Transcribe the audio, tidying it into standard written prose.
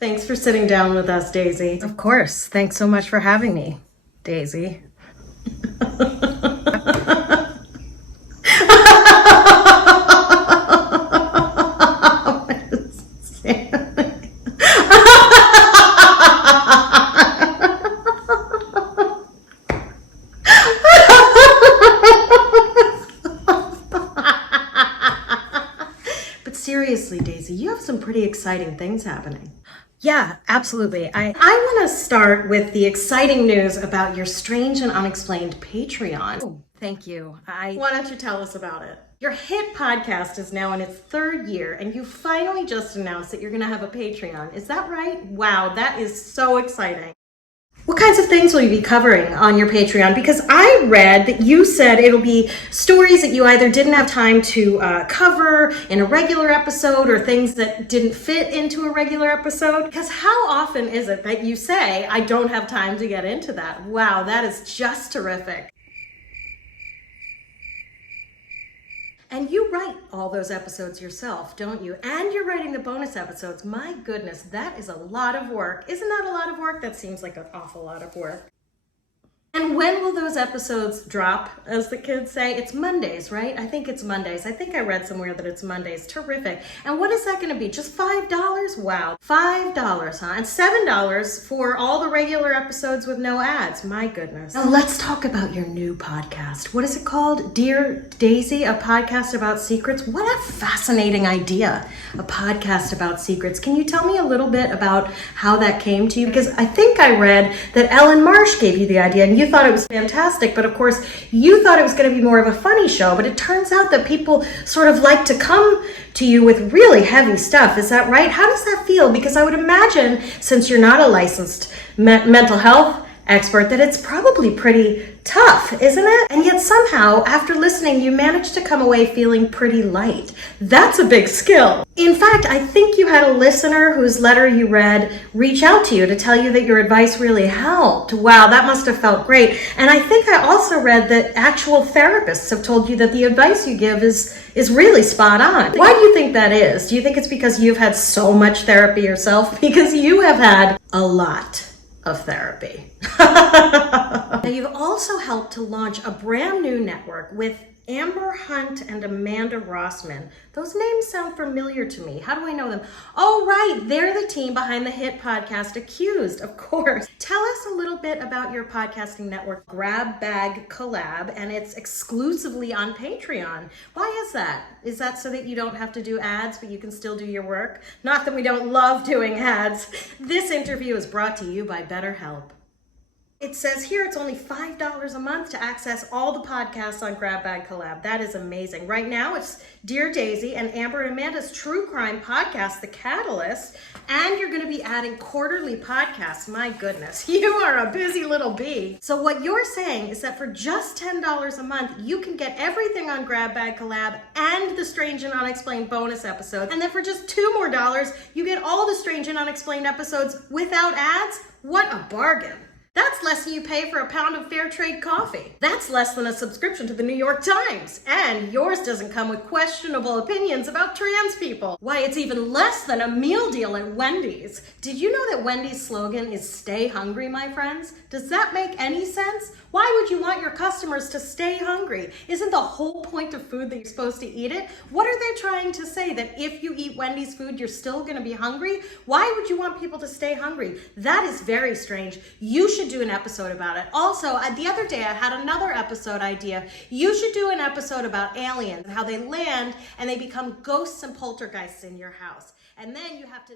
Thanks for sitting down with us, Daisy. Of course. Thanks so much for having me, Daisy. But seriously, Daisy, you have some pretty exciting things happening. Yeah, absolutely. I want to start with the exciting news about your strange and unexplained Patreon. Oh, thank you. Why don't you tell us about it? Your hit podcast is now in its third year, and you finally just announced that you're going to have a Patreon. Is that right? Wow, that is so exciting. What kinds of things will you be covering on your Patreon? Because I read that you said it'll be stories that you either didn't have time to cover in a regular episode or things that didn't fit into a regular episode. Because how often is it that you say, I don't have time to get into that? Wow, that is just terrific. And you write all those episodes yourself, don't you? And you're writing the bonus episodes. My goodness, that is a lot of work. Isn't that a lot of work? That seems like an awful lot of work. And when will those episodes drop, as the kids say? It's Mondays, right? I think it's Mondays. I think I read somewhere that it's Mondays. Terrific. And what is that going to be? Just $5? Wow. $5, huh? And $7 for all the regular episodes with no ads. My goodness. Now let's talk about your new podcast. What is it called? Dear Daisy, a podcast about secrets. What a fascinating idea. A podcast about secrets. Can you tell me a little bit about how that came to you? Because I think I read that Ellen Marsh gave you the idea and you thought it was fantastic, but of course you thought it was going to be more of a funny show, but it turns out that people sort of like to come to you with really heavy stuff. Is that right? How does that feel? Because I would imagine, since you're not a licensed mental health expert, that it's probably pretty tough, isn't it? And yet somehow, after listening, you managed to come away feeling pretty light. That's a big skill. In fact, I think you had a listener whose letter you read reach out to you to tell you that your advice really helped. Wow, that must have felt great. And I think I also read that actual therapists have told you that the advice you give is really spot on. Why do you think that is? Do you think it's because you've had so much therapy yourself? Because you have had a lot of therapy. Now, you've also helped to launch a brand new network with Amber Hunt and Amanda Rossman. Those names sound familiar to me. How do I know them? Oh, right. They're the team behind the hit podcast Accused, of course. Tell us a little bit about your podcasting network, Grab Bag Collab, and it's exclusively on Patreon. Why is that? Is that so that you don't have to do ads, but you can still do your work? Not that we don't love doing ads. This interview is brought to you by BetterHelp. It says here it's only $5 a month to access all the podcasts on Grab Bag Collab. That is amazing. Right now it's Dear Daisy and Amber and Amanda's true crime podcast, The Catalyst, and you're going to be adding quarterly podcasts. My goodness, you are a busy little bee. So what you're saying is that for just $10 a month, you can get everything on Grab Bag Collab and the Strange and Unexplained bonus episodes. And then for just $2 more, you get all the Strange and Unexplained episodes without ads? What a bargain. That's less than you pay for a pound of fair trade coffee. That's less than a subscription to the New York Times. And yours doesn't come with questionable opinions about trans people. Why, it's even less than a meal deal at Wendy's. Did you know that Wendy's slogan is "Stay hungry, my friends"? Does that make any sense? Why would you want your customers to stay hungry? Isn't the whole point of food that you're supposed to eat it? What are they trying to say? That if you eat Wendy's food, you're still gonna be hungry? Why would you want people to stay hungry? That is very strange. You should do an episode about it. Also, the other day I had another episode idea. You should do an episode about aliens and how they land and they become ghosts and poltergeists in your house. And then you have to